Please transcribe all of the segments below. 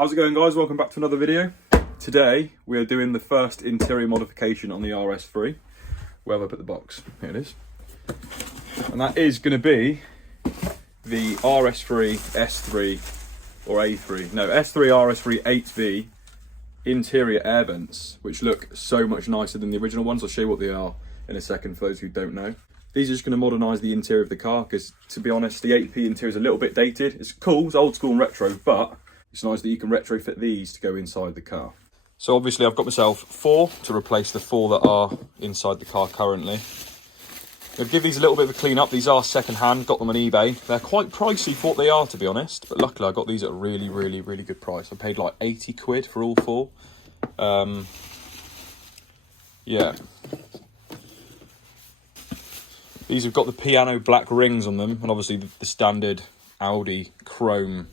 How's it going, guys? Welcome back to another video. Today we are doing the first interior modification on the Rs3. Where have I put the box? Here it is. And that is going to be the Rs3 S3 or A3. No, S3 Rs3 8V interior air vents, which look so much nicer than the original ones. I'll show you what they are in a second for those who don't know. These are just going to modernise the interior of the car because, to be honest, the 8P interior is a little bit dated. It's cool, it's old school and retro, but it's nice that you can retrofit these to go inside the car. So obviously I've got myself 4 to replace the 4 that are inside the car currently. I'll give these a little bit of a clean up. These are second hand, got them on eBay. They're quite pricey for what they are, to be honest, but luckily I got these at a really good price. I paid like 80 quid for all 4. Yeah. These have got the piano black rings on them, and obviously the standard Audi chrome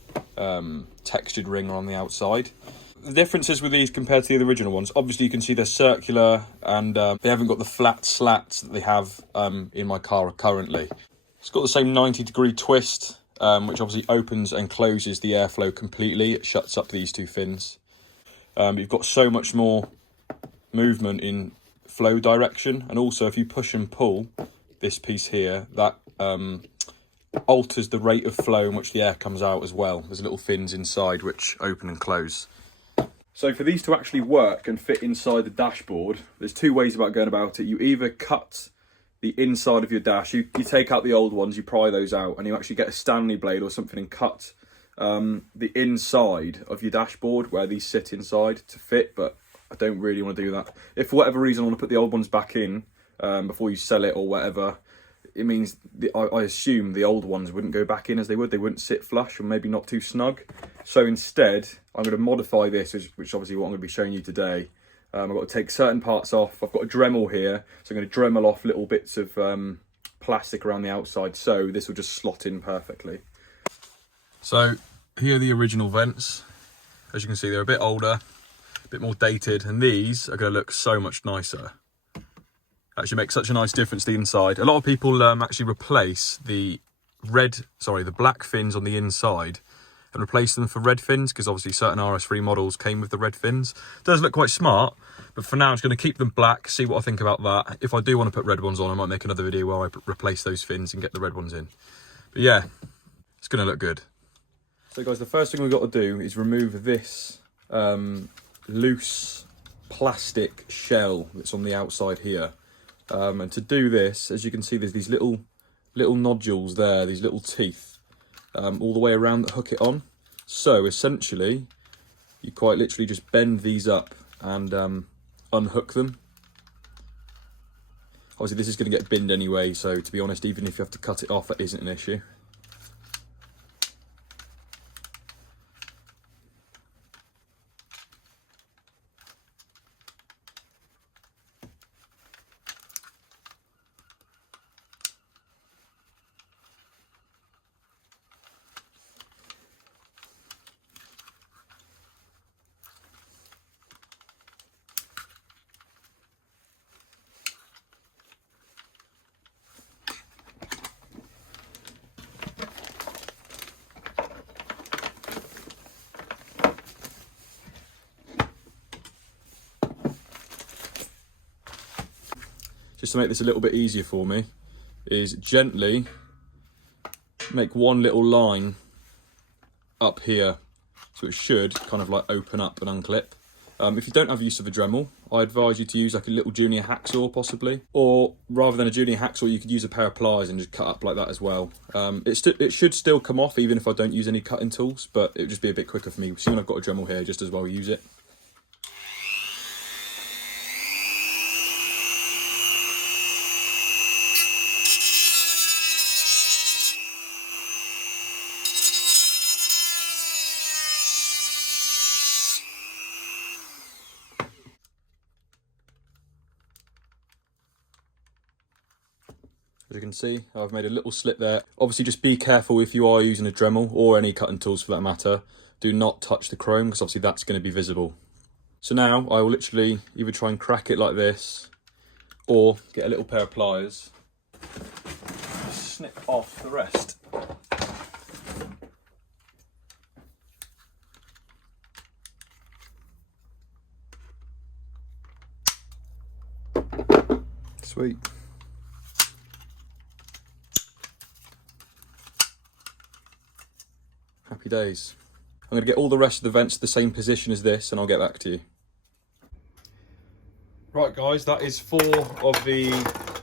textured ring on the outside. The differences with these compared to the original ones, obviously you can see they're circular and they haven't got the flat slats that they have in my car currently. It's got the same 90-degree twist, which obviously opens and closes the airflow completely. It shuts up these 2 fins. You've got so much more movement in flow direction, and also if you push and pull this piece here, that alters the rate of flow in which the air comes out as well. There's little fins inside which open and close. So for these to actually work and fit inside the dashboard, there's 2 ways about going about it. You either cut the inside of your dash, you take out the old ones, you pry those out, and you actually get a Stanley blade or something and cut the inside of your dashboard where these sit inside to fit, but I don't really want to do that. If for whatever reason I want to put the old ones back in before you sell it or whatever, it means I assume the old ones wouldn't go back in as they wouldn't sit flush or maybe not too snug. So instead, I'm going to modify this, which obviously what I'm going to be showing you today. I've got to take certain parts off. I've got a Dremel here, so I'm going to Dremel off little bits of plastic around the outside, so this will just slot in perfectly. So here are the original vents. As you can see, they're a bit older, a bit more dated, and these are going to look so much nicer. Actually makes such a nice difference to the inside. A lot of people actually replace the black fins on the inside and replace them for red fins, because obviously certain Rs3 models came with the red fins. It does look quite smart, but for now I'm just going to keep them black, see what I think about that. If I do want to put red ones on, I might make another video where I replace those fins and get the red ones in. But yeah, it's going to look good. So guys, the first thing we've got to do is remove this loose plastic shell that's on the outside here. And to do this, as you can see, there's these little nodules there, these little teeth, all the way around that hook it on. So essentially, you quite literally just bend these up and unhook them. Obviously, this is going to get binned anyway, so to be honest, even if you have to cut it off, that isn't an issue. Just to make this a little bit easier for me, is gently make one little line up here, so it should kind of like open up and unclip. If you don't have use of a Dremel, I advise you to use like a little junior hacksaw possibly, or rather than a junior hacksaw, you could use a pair of pliers and just cut up like that as well. It should still come off even if I don't use any cutting tools, but it would just be a bit quicker for me. Seeing I've got a Dremel here, just as well use it. As you can see, I've made a little slit there. Obviously, just be careful if you are using a Dremel or any cutting tools for that matter. Do not touch the chrome, because obviously that's going to be visible. So now I will literally either try and crack it like this or get a little pair of pliers, snip off the rest. Sweet. Happy days. I'm going to get all the rest of the vents to the same position as this and I'll get back to you. Right guys, that is 4 of the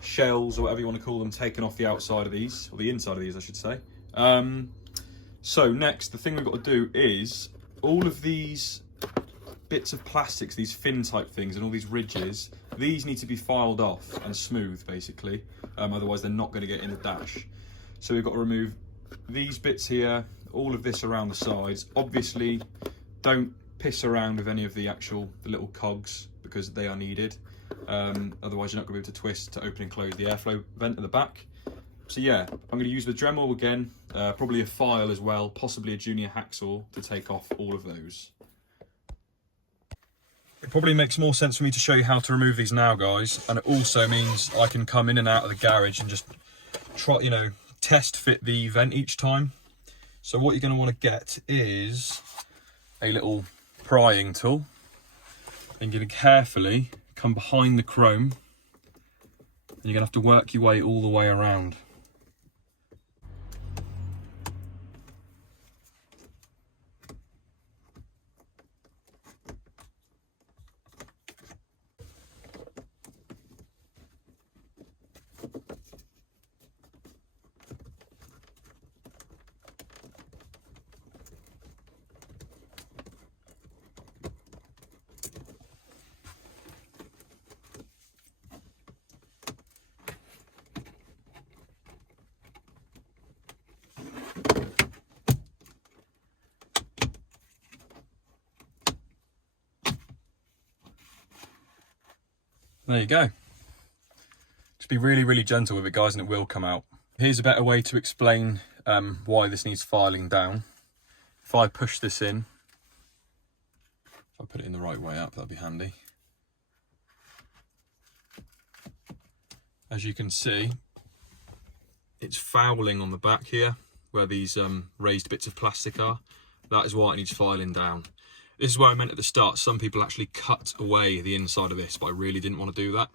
shells, or whatever you want to call them, taken off the outside of these, or the inside of these I should say. So next, the thing we've got to do is, all of these bits of plastics, these fin type things and all these ridges, these need to be filed off and smooth basically, otherwise they're not going to get in the dash. So we've got to remove these bits here, all of this around the sides. Obviously don't piss around with any of the little cogs because they are needed, otherwise you're not going to be able to twist to open and close the airflow vent at the back. So yeah, I'm going to use the Dremel again, probably a file as well, possibly a junior hacksaw to take off all of those. It probably makes more sense for me to show you how to remove these now guys, and it also means I can come in and out of the garage and just try, you know, test fit the vent each time. So what you're going to want to get is a little prying tool, and you're going to carefully come behind the chrome, and you're going to have to work your way all the way around. There you go. Just be really, really gentle with it, guys, and it will come out. Here's a better way to explain why this needs filing down. If I push this in, if I put it in the right way up, that'd be handy. As you can see, it's fouling on the back here, where these raised bits of plastic are. That is why it needs filing down. This is where I meant at the start, some people actually cut away the inside of this, but I really didn't want to do that.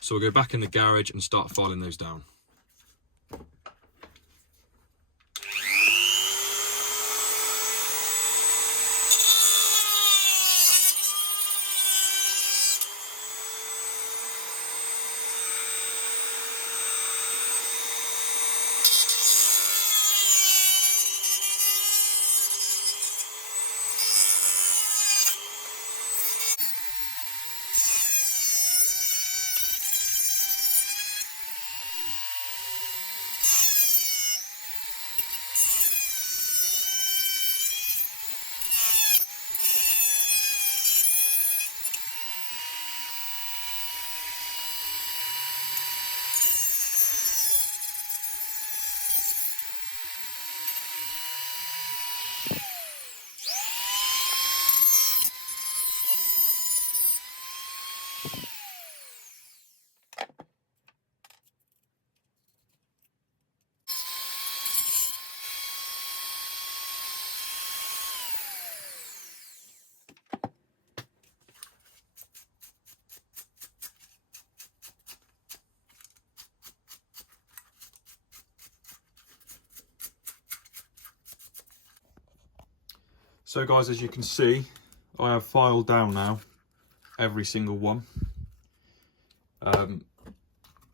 So we'll go back in the garage and start filing those down. So guys, as you can see, I have filed down now every single one.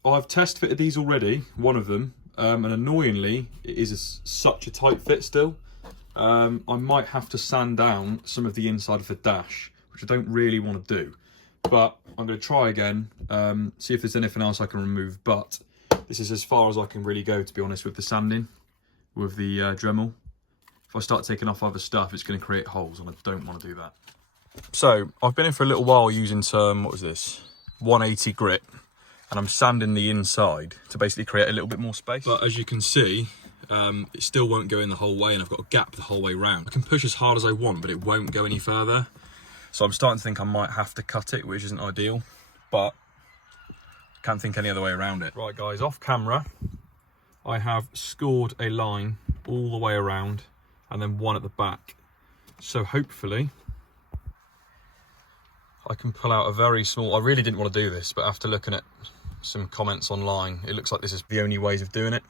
I've test fitted these already, one of them, and annoyingly it is such a tight fit still. I might have to sand down some of the inside of the dash, which I don't really want to do, but I'm going to try again, see if there's anything else I can remove. But this is as far as I can really go, to be honest, with the sanding with the Dremel. If I start taking off other stuff, it's going to create holes, and I don't want to do that. So I've been in for a little while using some, what was this, 180 grit, and I'm sanding the inside to basically create a little bit more space. But as you can see, it still won't go in the whole way, and I've got a gap the whole way round. I can push as hard as I want, but it won't go any further. So I'm starting to think I might have to cut it, which isn't ideal, but can't think any other way around it. Right guys, off camera, I have scored a line all the way around, and then one at the back. So hopefully I can pull out a very small, I really didn't want to do this, but after looking at some comments online. It looks like this is the only ways of doing it.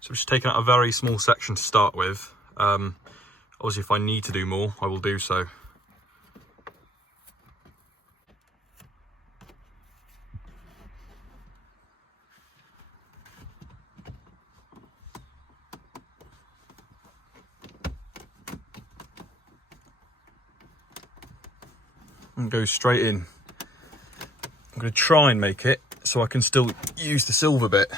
So I'm just taking out a very small section to start with. Obviously, if I need to do more, I will do so. And go straight in. I'm going to try and make it so I can still use the silver bit.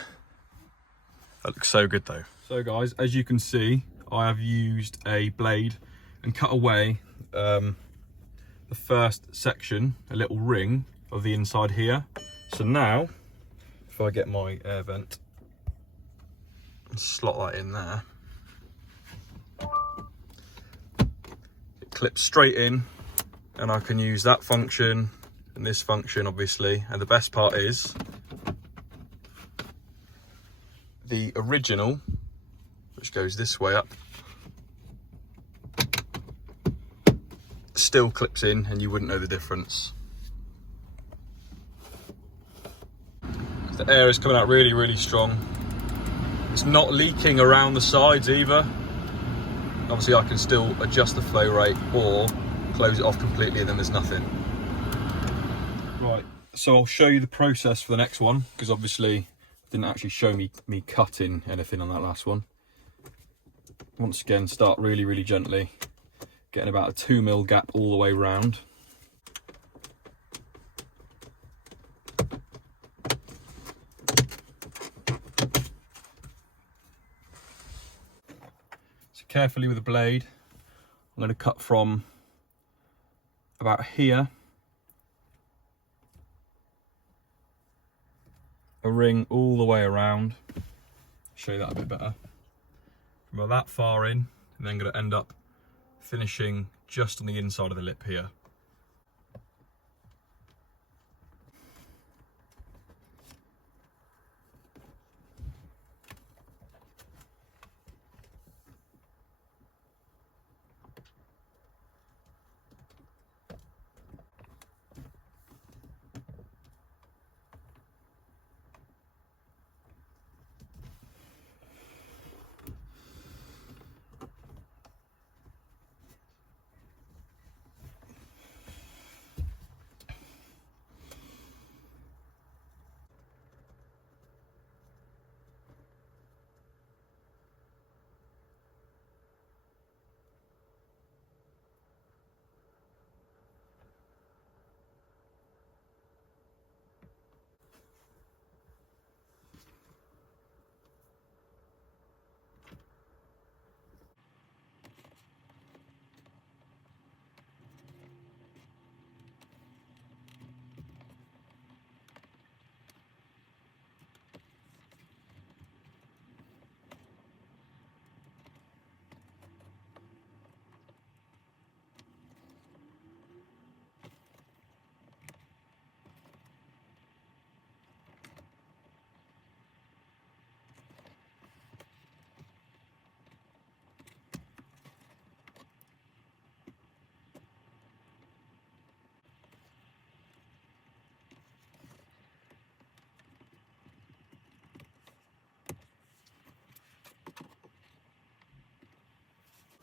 That looks so good though. So guys, as you can see, I have used a blade and cut away the first section, a little ring of the inside here. So now, if I get my air vent and slot that in there, it clips straight in, and I can use that function and this function obviously. And the best part is the original, which goes this way up, still clips in and you wouldn't know the difference. The air is coming out really, really strong. It's not leaking around the sides either. Obviously I can still adjust the flow rate or close it off completely and then there's nothing. Right, so I'll show you the process for the next one, because obviously didn't actually show me cutting anything on that last one. Once again, start really, really gently, getting about a 2mm gap all the way round. So carefully with the blade, I'm going to cut from about here, a ring all the way around. Show you that a bit better. From about that far in, and then going to end up finishing just on the inside of the lip here.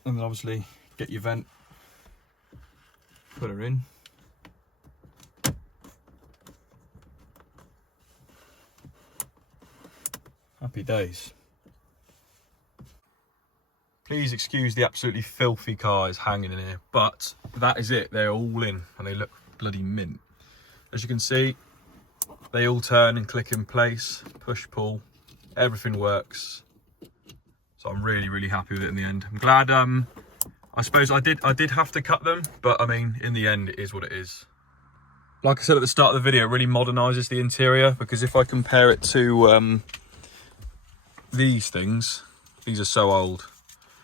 And then obviously get your vent, put her in. Happy days. Please excuse the absolutely filthy cars hanging in here, but that is it. They're all in and they look bloody mint. As you can see, they all turn and click in place, push, pull, everything works. So I'm really, really happy with it in the end. I'm glad, I suppose I did have to cut them, but I mean, in the end, it is what it is. Like I said at the start of the video, it really modernises the interior, because if I compare it to these things, these are so old.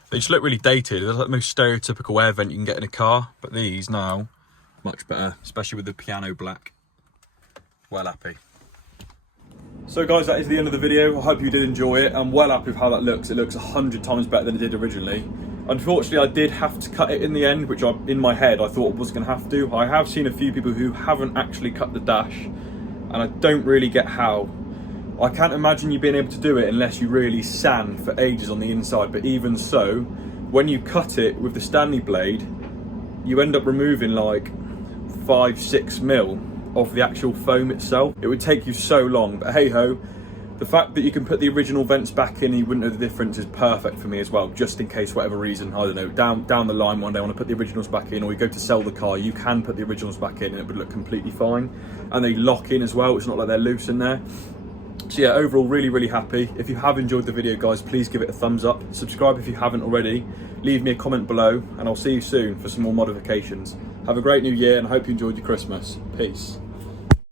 They just look really dated. They're like the most stereotypical air vent you can get in a car, but these now, much better, especially with the piano black. Well happy. So guys, that is the end of the video. I hope you did enjoy it. I'm well happy with how that looks. It looks 100 times better than it did originally. Unfortunately, I did have to cut it in the end, which in my head I thought I was going to have to. I have seen a few people who haven't actually cut the dash, and I don't really get how. I can't imagine you being able to do it unless you really sand for ages on the inside, but even so, when you cut it with the Stanley blade, you end up removing like 5-6 mil of the actual foam itself. It would take you so long, but hey ho, the fact that you can put the original vents back in and you wouldn't know the difference is perfect for me as well, just in case whatever reason, I don't know, down the line one day I want to put the originals back in, or you go to sell the car, you can put the originals back in and it would look completely fine. And they lock in as well, it's not like they're loose in there. So yeah, overall really happy. If you have enjoyed the video guys, please give it a thumbs up, subscribe if you haven't already, leave me a comment below, and I'll see you soon for some more modifications. Have a great new year and I hope you enjoyed your Christmas. Peace.